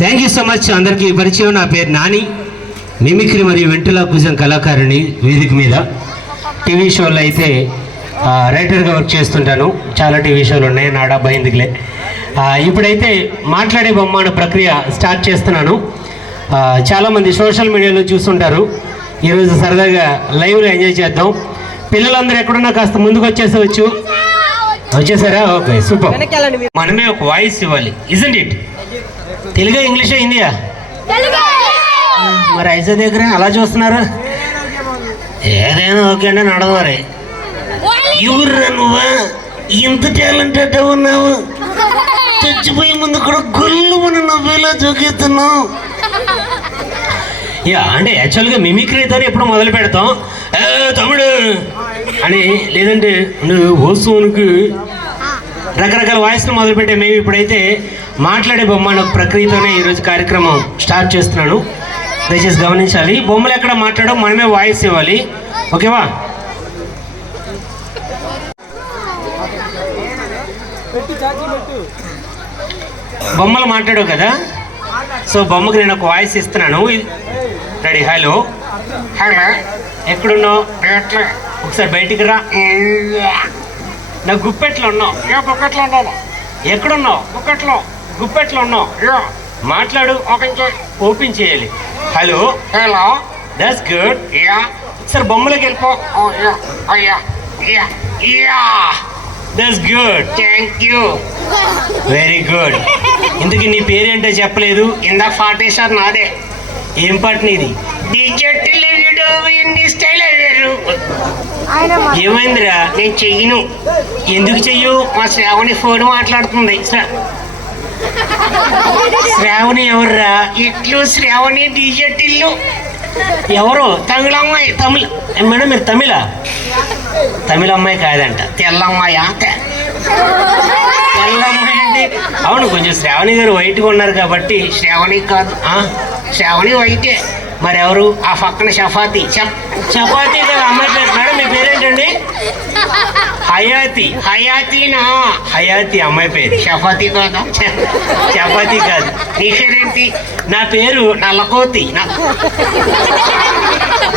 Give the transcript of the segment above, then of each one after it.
Thank you so much అందరికీ పరిచయం. నా పేరు నాని. మిమిక్రీ మరియు వెంట్రులా కుజం కళాకారుని వేదిక మీద టీవీ షోలో అయితే రైటర్గా వర్క్ చేస్తుంటాను. చాలా టీవీ షోలు ఉన్నాయి. నా డబ్బా ఎందుకులే. ఇప్పుడైతే మాట్లాడే బొమ్మ అనే ప్రక్రియ స్టార్ట్ చేస్తున్నాను. చాలామంది సోషల్ మీడియాలో చూస్తుంటారు. ఈరోజు సరదాగా లైవ్లో ఎంజాయ్ చేద్దాం. పిల్లలందరూ ఎక్కడున్నా కాస్త ముందుకు వచ్చేసవచ్చు. వచ్చేసారా? Okay super. మనమే ఒక వాయిస్ ఇవ్వాలి ఇజంట్ ఇట్ తెలుగు ఇంగ్లీషా హిందీయా? మరి ఐసా దగ్గర అలా చూస్తున్నారు? ఏదైనా ఓకే అంటే నడవ మరి. ఎవరురా నువ్వా? ఇంత టాలెంటెడ్ ఉన్నావు. చచ్చిపోయే ముందు కూడా గొల్లు మన నవ్వేలా చూపిస్తున్నావు. యా అంటే యాక్చువల్గా మిమిక్రీతో ఎప్పుడు మొదలు పెడతాం. "ఏ, తమ్ముడు! అని లేదంటే నువ్వు వస్తువునికి రకరకాల వాయిస్ను మొదలుపెట్టే మేము ఇప్పుడైతే మాట్లాడే బొమ్మ అనే ప్రక్రియతోనే ఈరోజు కార్యక్రమం స్టార్ట్ చేస్తున్నాను. దయచేసి గమనించాలి. బొమ్మలు ఎక్కడ మాట్లాడడం మనమే వాయిస్ ఇవ్వాలి. ఓకేవా? బొమ్మలు మాట్లాడవు కదా? సో బొమ్మకి నేను ఒక వాయిస్ ఇస్తున్నాను. రెడీ? హలో. హలో. ఎక్కడున్నావు? ఒకసారి బయటికి రా. నా గుప్పెట్లో ఉన్నావు. ఏ గుప్పెట్లో ఉన్నావు? ఎక్కడున్నావు గుప్పెట్లో. గుప్పెట్లో ఉన్నావు? యా. మాట్లాడు. ఓపెన్ చేయి. ఓపెన్ చేయాలి. Hello. Hello. That's good ya. Sir బొమ్మలోకి వెళ్ళిపో. యా. అయ్యా ya. Ya. That's good thank you very good ఇందుకు నీ పేరేంటో చెప్పలేదు? ఇందాక ఫార్టీ సార్ నాదే. ఏం పాట నీది? డిజెట్ లేడు ఏమైందిరా? నేను చెయ్యను. ఎందుకు చెయ్యు? మా శ్రావణి ఫోన్ మాట్లాడుతుంది. శ్రావణి ఎవర్రా? ఇట్లు శ్రావణి డీజెట్ ఇల్లు ఎవరు? తమిళ అమ్మాయి. తమిళ. మేడం మీరు తమిళ? తమిళ అమ్మాయి కాదంట. తెల్ల అమ్మాయి? తెల్ల అమ్మాయి అంటే అవును కొంచెం శ్రావణి గారు వైట్గా ఉన్నారు కాబట్టి శ్రావణి కాదు. శ్రావణి వైటే మరి ఎవరు ఆ పక్కన చపాతి చప్ చపాతి కాదు అమ్మాయి పేరు మేడం మీ పేరేంటండి? హయాతి. హయాతీనా హయాతి అమ్మాయి పేరు. చపాతి కాదా? చపాతి కాదు. నీ పేరేంటి? నా పేరు నల్లకోతి. నా-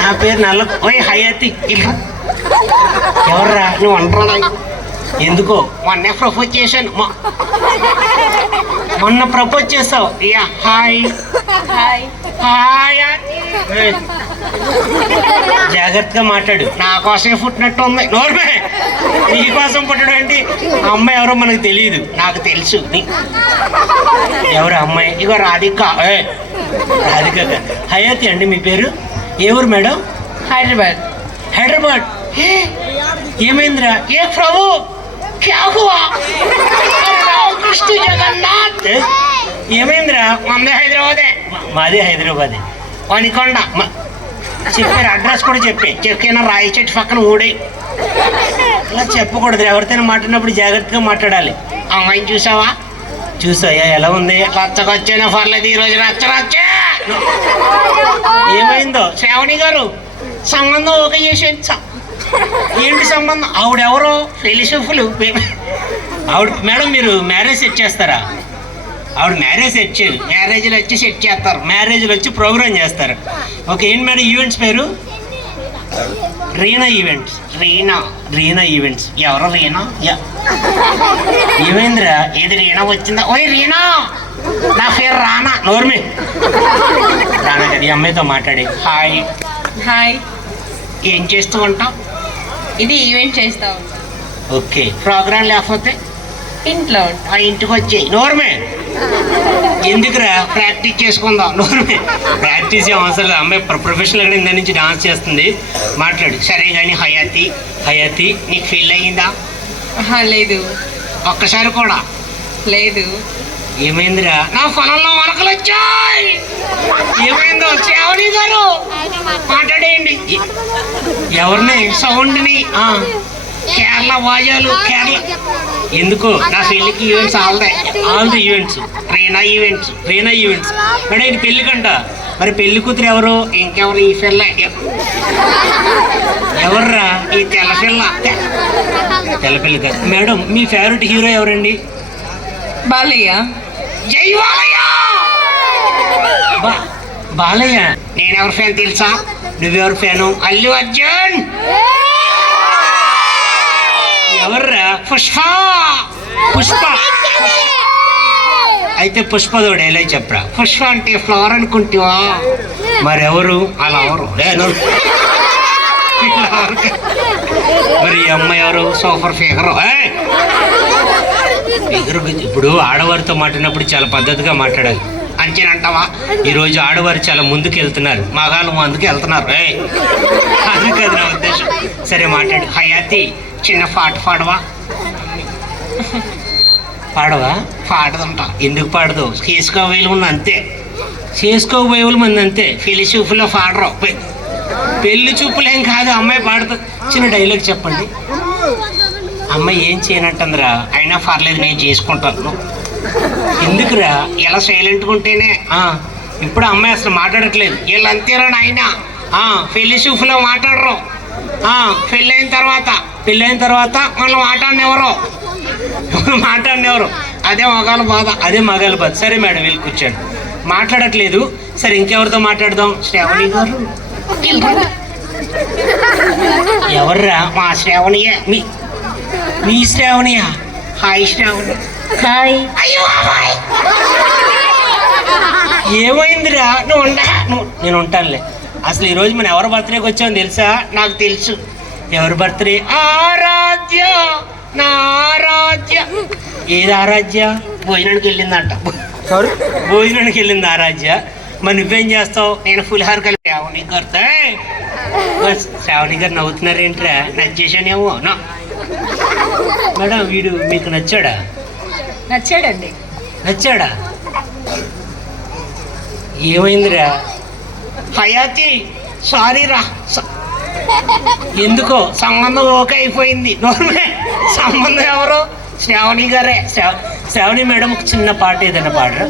నా పేరు నల్ల ఓయ్ హయాతి. ఇల్లు. ఎవర్రా? నువ్వు అంటారా? ఎందుకో? మొన్నే ప్రపోజ్ చేశాను. మొన్న ప్రపోజ్ చేసావు యా హాయ్. హాయ్. జాగ్రత్తగా మాట్లాడు. నా కోసమే పుట్టినట్టు ఉంది. నోర్మే. నీ కోసం పుట్టడం ఏంటి? అమ్మాయి ఎవరో మనకు తెలియదు. నాకు తెలుసు. ఎవరు అమ్మాయి? ఇగో రాధిక. ఏ, రాధిక. హయాతి అండి మీ పేరు? ఏ ఊరు మేడం? హైదరాబాద్. హైదరాబాద్. ఏమైందిరా? ఏ ప్రభు? రామ్ కృష్ణ జగన్నాథ్. ఏమైందిరా? మందే హైదరాబాదే. మాది హైదరాబాదే. వనికొండ. చెప్పారు అడ్రస్ కూడా చెప్పే. చెక్కిన రాయి చెట్టు పక్కన ఊడే. అలా చెప్పకూడదు ఎవరితోనే మాట్లాడినప్పుడు జాగ్రత్తగా మాట్లాడాలి. అమ్మాయిని చూసావా? చూసాయా? ఎలా ఉంది? రచ్చకొచ్చేనా? పర్లేదు ఈరోజు రచ్చ రచ్చే ఏమైందో? శ్రావణి గారు సంబంధం ఓకే చేసేది ఏంటి సంబంధం? ఆవిడెవరో ఫెలిషిఫ్లు. ఆవిడ మేడం మీరు మ్యారేజ్ సెట్ చేస్తారా? ఆవిడ మ్యారేజ్ సెట్ చేయదు. మ్యారేజ్లు వచ్చి సెట్ చేస్తారు. మ్యారేజ్లు వచ్చి ప్రోగ్రామ్ చేస్తారు. ఓకే ఏంటి మేడం ఈవెంట్స్ పేరు? రీనా ఈవెంట్స్. రీనా రీనా ఈవెంట్స్. ఎవరు రీనా? యా. ఏమైందిరా? ఏది రీనా వచ్చిందా? ఓయ్ రీనా! నా పేరు రానా. నోర్మి రానా కదా ఈ అమ్మాయితో మాట్లాడి. హాయ్. హాయ్. ఏం చేస్తూ ఉంటాం ఇది ఈవెంట్ చేస్తా. ఉంటా ఓకే. ప్రోగ్రామ్ లేకపోతే? ఇంట్లో. ఆ ఇంటికి వచ్చి నోర్మే. ఎందుకురా? ప్రాక్టీస్ చేసుకుందాం. నోర్మే. ప్రాక్టీస్ ఏం అవసరం లేదు. అమ్మాయి ప్రొఫెషనల్గా ఇందా నుంచి డాన్స్ చేస్తుంది. మాట్లాడు. సరే కానీ హయాతి హయాతి నీకు ఫీల్ అయ్యిందా? ఆహా, లేదు. ఒక్కసారి కూడా. లేదు. ఏమైందిరా? నా పొలంలో మొలకలు వచ్చాయి. ఏమైందో శ్రావణి గారు? మాట్లాడేయండి. ఎవరిని? సౌండ్ని? కేరళ వాజాలు కేరళ. ఎందుకు? నా పెళ్ళికి events all the all the events ట్రైనా events ట్రైనా ఈవెంట్స్ మేడం ఇది పెళ్ళి కంట. మరి పెళ్ళి కూతురు ఎవరు? ఇంకెవరు? ఈ పిల్ల ఎవర్రా? ఈ తెల్ల పిల్ల. తెల్ల పిల్ల మేడం మీ ఫేవరెట్ హీరో ఎవరండి? బాలయ్య. బాలయ్య! నేనెవరి ఫ్యాన్ తెలుసా? నువ్వెవరి ఫ్యాను? అల్లు అర్జున్! ఎవర్రా? పుష్ప! పుష్ప! అయితే పుష్పదో డైలాగ్ చెప్పరా? పుష్ప అంటే ఫ్లవర్ అనుకుంటావా? మరెవరు? అలా ఎవరు? నేను మరి అమ్మ అమ్మాయి ఎవరు? Super figure. ఎదురు ఇప్పుడు ఆడవారితో మాట్లాడినప్పుడు చాలా పద్ధతిగా మాట్లాడాలి. అంతేనంటావా ఈరోజు ఆడవారు చాలా ముందుకు వెళ్తున్నారు మగాళ్ళు ముందుకు వెళ్తున్నారు. ఏయ్! అది కాదు నా ఉద్దేశం. సరే మాట్లాడు. హయాతి చిన్న పాట పాడవా? పాడవా? పాడదంట. ఎందుకు పాడదు? చేసుకోవేలు ఉంది అంతే. చేసుకోబోయేవాళ్ళు మంది అంతే. పెళ్ళి చూపులో పాడరు. పెళ్ళి చూపులేం కాదు. అమ్మాయి పాడుతుంది చిన్న డైలాగ్ చెప్పండి. అమ్మాయి ఏం చేయనంటుందిరా అయినా పర్లేదు నేను చేసుకుంటాను. ఎందుకురా? ఇలా సైలెంట్గా ఉంటేనే ఇప్పుడు అమ్మాయి అసలు మాట్లాడట్లేదు. వీళ్ళు అంతేరా నాయన? పెళ్ళి చూపులో మాట్లాడరు. ఆ, పెళ్ళైన తర్వాత పెళ్ళైన తర్వాత వాళ్ళు మాట్లాడినెవరు? మాట్లాడినెవరు? అదే మగాళ్ళ బాధ అదే మగాళ్ళ బాధ. సరే మేడం వెళ్ళి కూర్చోండి. మాట్లాడట్లేదు. సరే ఇంకెవరితో మాట్లాడదాం? శ్రావణి గారు? ఎవర్రా? మా శ్రావణియే. మీ మీ శ్రావణియా? హాయ్ శ్రావణి. హాయ్. అయ్యో అమ్మాయి. ఏమైందిరా? నువ్వు ఉండా? నువ్వు నేను ఉంటానులే. అసలు ఈరోజు మనం ఎవరి బర్త్డేకి వచ్చామో తెలుసా? నాకు తెలుసు. ఎవరి బర్త్డే ఆరాధ్య. నా ఆరాధ్య. ఏది ఆరాధ్య? భోజనానికి వెళ్ళిందంట. భోజనానికి వెళ్ళింది ఆరాధ్య. మరి నువ్వేం చేస్తావు? నేను పులిహార కలిపి శ్రావణి గారితో శ్రావణి గారు నవ్వుతున్నారేంట్రా? నచ్చేసానేమో నా. మేడం వీడు మీకు నచ్చాడా? నచ్చాడండి. నచ్చాడా? ఏమైందిరా? హయాతి సారీ రా. ఎందుకో? సంబంధం ఓకే అయిపోయింది. నోర్మే. సంబంధం ఎవరు? శ్రావణి గారే. శ్రావ- శ్రావణి మేడం ఒక చిన్న పాట ఏదైనా పాడరా?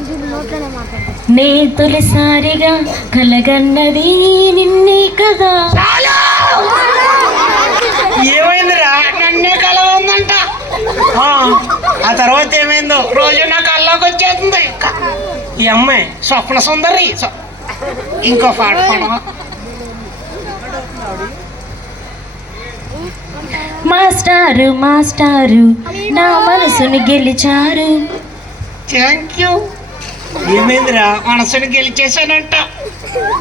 నే తొలిసారిగా కలగన్నది నిన్నే కదా. ఏమైందిరా? నన్నే ఆ, ఆ తర్వాత ఏమైందో? రోజు నా కల్లోకి వచ్చేస్తుంది ఈ అమ్మాయి స్వప్న సుందరి. స్వ- ఇంకో పాట మాస్టారు మాస్టారు నా మనసుని గెలిచారు. థ్యాంక్ యూ ఏమైందిరా? మనసుని గెలిచేశానంట.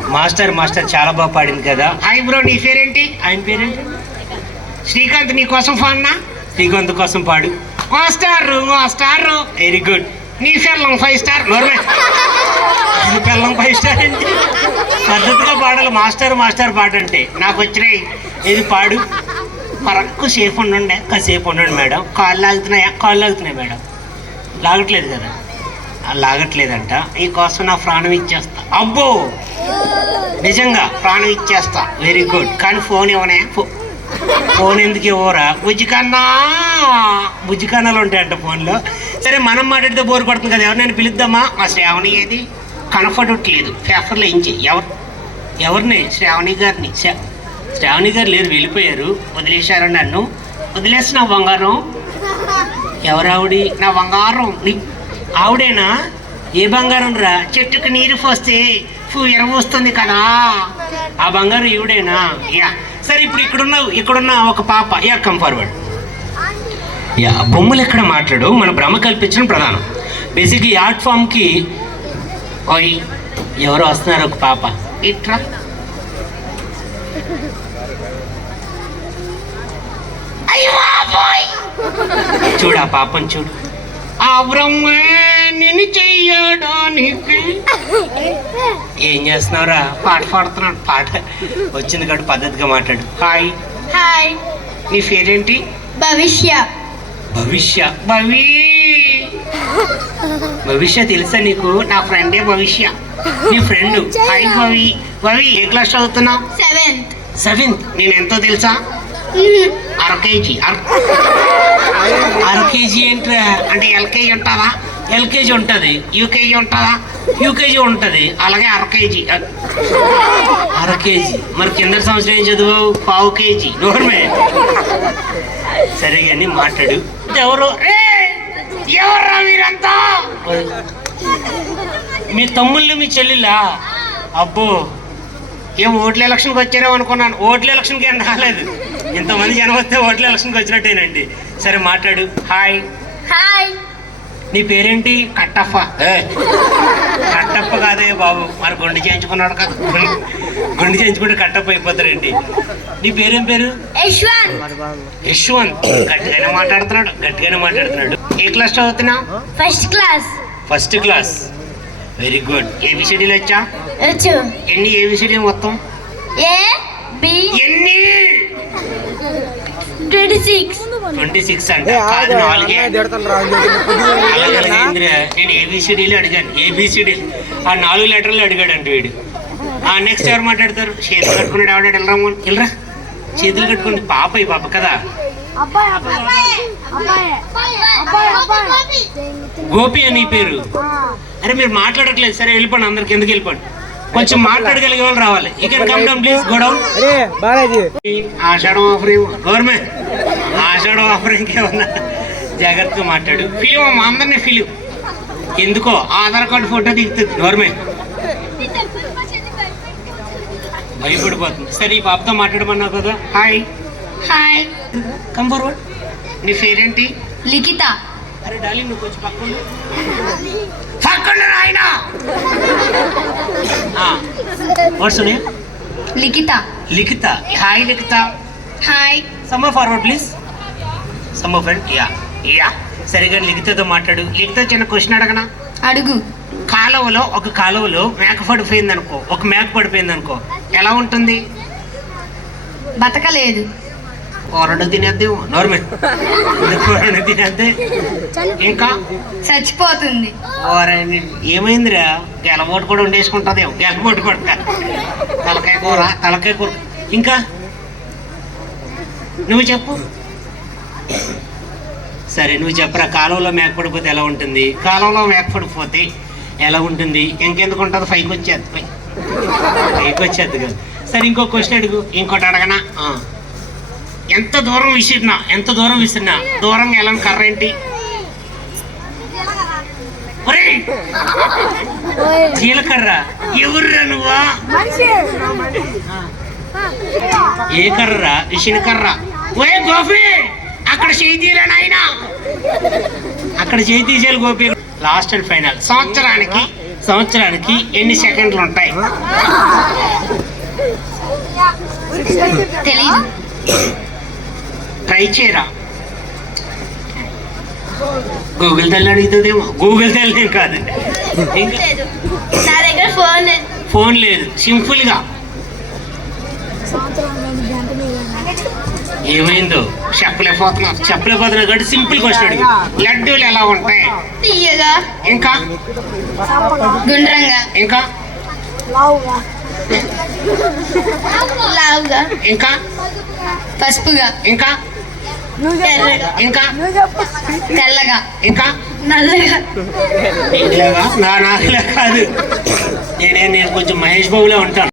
మాస్టర్ మాస్టర్ చాలా బాగా పాడింది కదా. హాయ్ బ్రో నీ పేరేంటి? ఆయన పేరేంటి? శ్రీకాంత్ నీ కోసం శ్రీకాంత్ కోసం పాడు. మాస్టర్ మాస్టర్ వెరీ గుడ్ నీ పిల్లం ఫైవ్ స్టార్ నీ పిల్లం ఫైవ్ స్టార్ ఏంటి పద్ధతిగా పాడాలి. మాస్టర్ మాస్టర్ పాట అంటే నాకు వచ్చినాయి. ఇది పాడు? మరక్కు సేపు ఉండండి. కాసేపు ఉండండి మేడం. కాళ్ళు లాగుతున్నాయా? కాళ్ళు లాగుతున్నాయి మేడం. లాగట్లేదు కదా. లాగట్లేదంట. ఈ కోసం నా ప్రాణం ఇచ్చేస్తా. అబ్బో! నిజంగా ప్రాణం ఇచ్చేస్తా. వెరీ గుడ్ కానీ ఫోన్ ఇవ్వనే. ఫో- ఫోన్ ఎందుకు ఇవ్వరా? బుజ్జికన్నా బుజ్జికన్నాలు ఉంటాయంట ఫోన్లో. సరే మనం మాట్లాడితే బోర్ కొడుతుంది కదా ఎవరినైనా పిలుద్దామా? మా శ్రావణి ఏది? కనపడట్లేదు. పేపర్లో ఏం చెయ్యి? ఎవరు? ఎవరిని? శ్రావణి గారిని. శ్రావణి గారు లేరు వెళ్ళిపోయారు. వదిలేశారు నన్ను. వదిలేసి నా బంగారం. ఎవరావిడి నా బంగారం. నీ- ఆవిడేనా? ఏ బంగారం రా? చెట్టుకు నీరు పోస్తే పూ ఎరవస్తుంది కదా. ఆ బంగారం ఈవిడేనా? యా. సరే ఇప్పుడు ఇక్కడున్న ఇక్కడున్న ఒక పాప. యా కమ్ ఫార్వర్డ్ యా బొమ్మలు ఎక్కడ మాట్లాడు? మన భ్రమ కల్పించడం ప్రధానం. బేసిక్ ఈ ఆర్ట్ ఫామ్కి ఓయ్ ఎవరో వస్తున్నారు ఒక పాప. ఇట్రా చూడు ఆ పాపం చూడు. ఆ బ్రహ్మ నిన్ను చెయ్యడానికి. ఏం చేస్తున్నావురా? పాట పాడుతున్నాడు పాట. వచ్చింది కాబట్టి పద్ధతిగా మాట్లాడు. హాయ్ హాయ్ నీ పేరేంటి? భవిష్య. భవిష్య. భవి. భవిష్య తెలుసా నీకు? నా ఫ్రెండే భవిష్య. నీ ఫ్రెండ్. హాయ్ భవి. భవి ఏ క్లాస్ చదువుతున్నావు? సెవెంత్ సెవెంత్ నేను ఎంతో తెలుసా? అర కేజీ అర అర కేజీ ఏంట్రా? అంటే ఎల్కేజీ ఉంటుందా ఎల్కేజీ ఉంటుంది. యూకేజీ ఉంటుందా? యూకేజీ ఉంటుంది. అలాగే అర కేజీ అర కేజీ మరి కింద సంవత్సరం ఏం చదువు? పావు కేజీ. నోర్మే. సరే కానీ మాట్లాడు. ఎవరు? ఎవరా మీరంతా? మీ తమ్ముళ్ళు మీ చెల్లెళ్ళా? అబ్బో. ఏం ఓట్ల ఎలక్షన్కి వచ్చారో అనుకున్నాను. ఓట్ల ఎలక్షన్కి ఏం రాలేదు. ఇంతమంది జనం వస్తే ఓట్ల ఎలక్షన్కి వచ్చినట్టేనండి. సరే మాట్లాడు. హాయ్. హాయ్. నీ పేరేంటి? కట్టప్ప. ఏ, కట్టప్ప కాదే బాబు. మరి గుండె చేయించుకున్నాడు కదా. గుండె చేయించుకుంటే కట్టప్ప అయిపోతారండి నీ పేరేం పేరు? యశ్వంత్. యశ్వంత్. గట్టిగానే మాట్లాడుతున్నాడు. గట్టిగానే మాట్లాడుతున్నాడు. ఏ క్లాస్ చదువుతున్నావు? First class. First class. Very good. ఏబిసిడీలు వచ్చా? ఎన్ని ఏబిసిడీలు మొత్తం? A B. ఎన్ని? ట్వంటీ సిక్స్ ట్వంటీ సిక్స్ అంటే కాదు నాలుగే. అలాగేంద్రా నేను ఏబిసిడీలు అడిగాను. ఏబిసిడీలు ఆ నాలుగు లెటర్లు అడిగాడు అంటే వీడు. ఆ నెక్స్ట్ ఎవరు మాట్లాడతారు? చేతులు కట్టుకున్నాడు ఆవిడ వెళ్ళరా వెళ్ళరా చేతులు కట్టుకుని పాప ఈ పాప కదా గోపి అని ఈ పేరు. అరే మీరు మాట్లాడట్లేదు. సరే వెళ్ళిపోండి. అందరికి ఎందుకు వెళ్ళిపోండి? కొంచెం మాట్లాడగలిగే వాళ్ళు రావాలి. ఇక come down please go down Ashadham offer government. ఆషాఢం ఆఫర్ ఇంకేమన్నా జాగ్రత్తగా మాట్లాడు. ఫిలిం మా అందరినీ ఫిలిం ఎందుకో? ఆధార్ కార్డు ఫోటో దిగుతుంది గవర్నమెంట్. భయపడిపోతుంది. సరే ఈ పాపతో మాట్లాడమన్నావు కదా. హాయ్ హాయ్ కమ్ ఫార్వర్డ్ నీ పేరేంటి? లిఖిత. అరే డాలి నువ్వు కొంచెం పక్కన what's name Likhitha. Likhitha. Hi Likhitha. Hi. సమ్మ ఫార్వర్డ్ ప్లీజ్ సమ్మ ఫ్రెండ్ యా యా సరిగా లిఖితతో మాట్లాడు. లిఖిత చిన్న క్వశ్చన్ అడగనా? అడుగు. కాలువలో ఒక కాలువలో మేక పడిపోయింది అనుకో ఒక మేక పడిపోయింది అనుకో ఎలా ఉంటుంది? బతకలేదు. కూరడు తినేద్దేమో నార్మల్ కూరడు తినేద్దే. ఇంకా? చచ్చిపోతుంది. ఏమైందిరా? గెలబోటు కూడా వండేసుకుంటుందేమో గెలబోటు కూడా. తలకాయ కూర తలకాయ కూర. ఇంకా? నువ్వు చెప్పు. సరే నువ్వు చెప్పరా? కాలువలో మేకపడిపోతే ఎలా ఉంటుంది? కాలువలో మేకపడిపోతే ఎలా ఉంటుంది? ఇంకెందుకు ఉంటుంది? పైకి వచ్చేది పై. పైకి వచ్చేది కదా. సరే ఇంకో క్వశ్చన్ అడుగు. ఇంకోటి అడగనా. ఎంత దూరం విసిరినా ఎంత దూరం విసిరినా దూరం వెళ్ళని కర్ర ఏంటి? జీలకర్ర. ఎవర్రా నువ్వా? ఏ కర్ర? ఇసిన కర్ర. ఓే గోపి! అక్కడ చేయి తీరా నాయన? అక్కడ చేయి తీసేయాలి గోపి. Last and final. సంవత్సరానికి సంవత్సరానికి ఎన్ని సెకండ్లు ఉంటాయి? తెలియదు ట్రై చేయరా? గూగుల్ తల్లి అడుగుతుందేమో. గూగుల్ తల్లి కాదు. ఇంకా నా దగ్గర ఫోన్ లేదు. ఫోన్ లేదు. సింపుల్గా ఏమైందో? చెప్పలేకపోతున్నా. చెప్పలేకపోతున్నా కాబట్టి సింపుల్ క్వశ్చన్ అడిగి. లడ్డూలు ఎలా ఉంటాయి? తీయగా. ఇంకా? గుండ్రంగా. ఇంకా? లావుగా. ఇంకా? పసుపుగా. ఇంకా? ఇంకా? తెల్లగా. ఇంకా? నల్లగా. నీకులాగా? నా నాకులా కాదు. నేనే నేను కొంచెం మహేష్ బాబులో ఉంటాను.